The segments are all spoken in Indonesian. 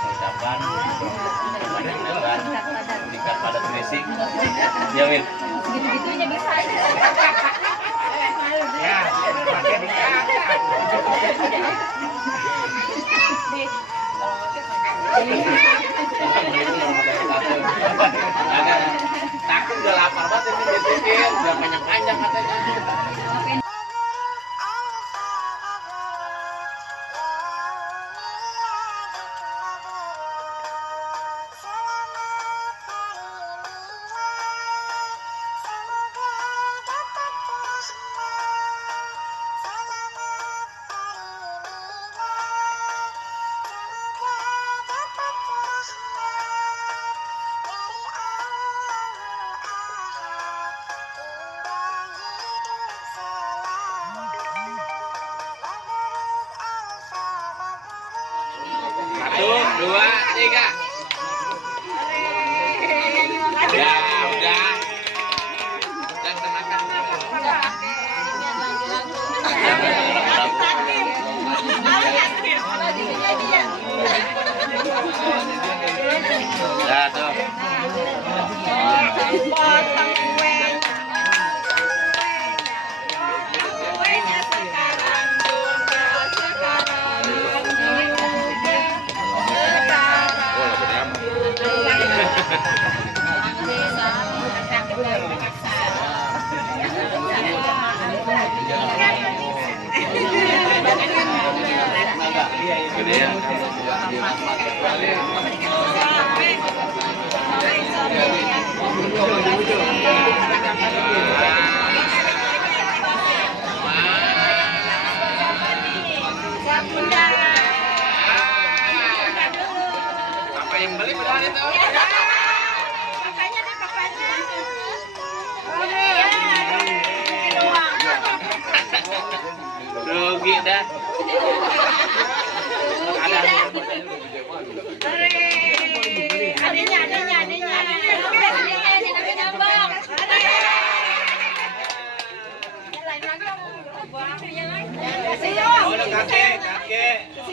ucapan pada dekat tingkat pada fisik ya Win Gitu-gitunya bisa. Ya, pakai di takut udah lapar banget ini dipikir udah panjang-panjang katanya. Satu, dua, tiga. Ya, udah. Dan tenangkan. Ya, tuh. Gede ya. Apa yang beli beneran itu? Makanya deh papanya. Rugi dah. Adanya.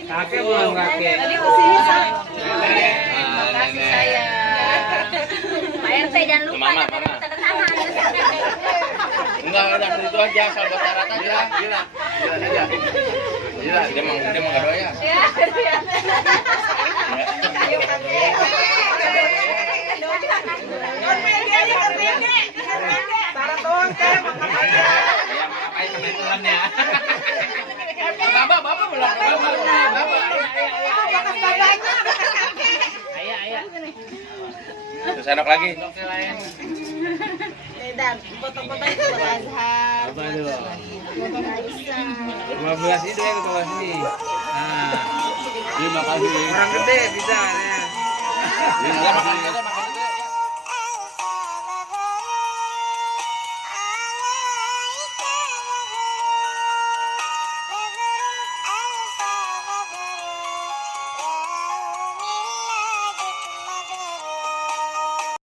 kakek belum kakek. Tadi kesini makasih saya. Pak RT jangan lupa Mama. tanda tangan. Enggak ada itu aja asal baca rata gila aja. Gila dia mau enggak doa ya. Ayo kakek. Bapak belum. Ayah. Terus enak lagi. Dan foto-foto itu buat Azhar. Apa itu? Foto Aisyah. 15 itu ya ke bawah sini. Nah, terima kasih. Orang gede bisa ya. Dia makan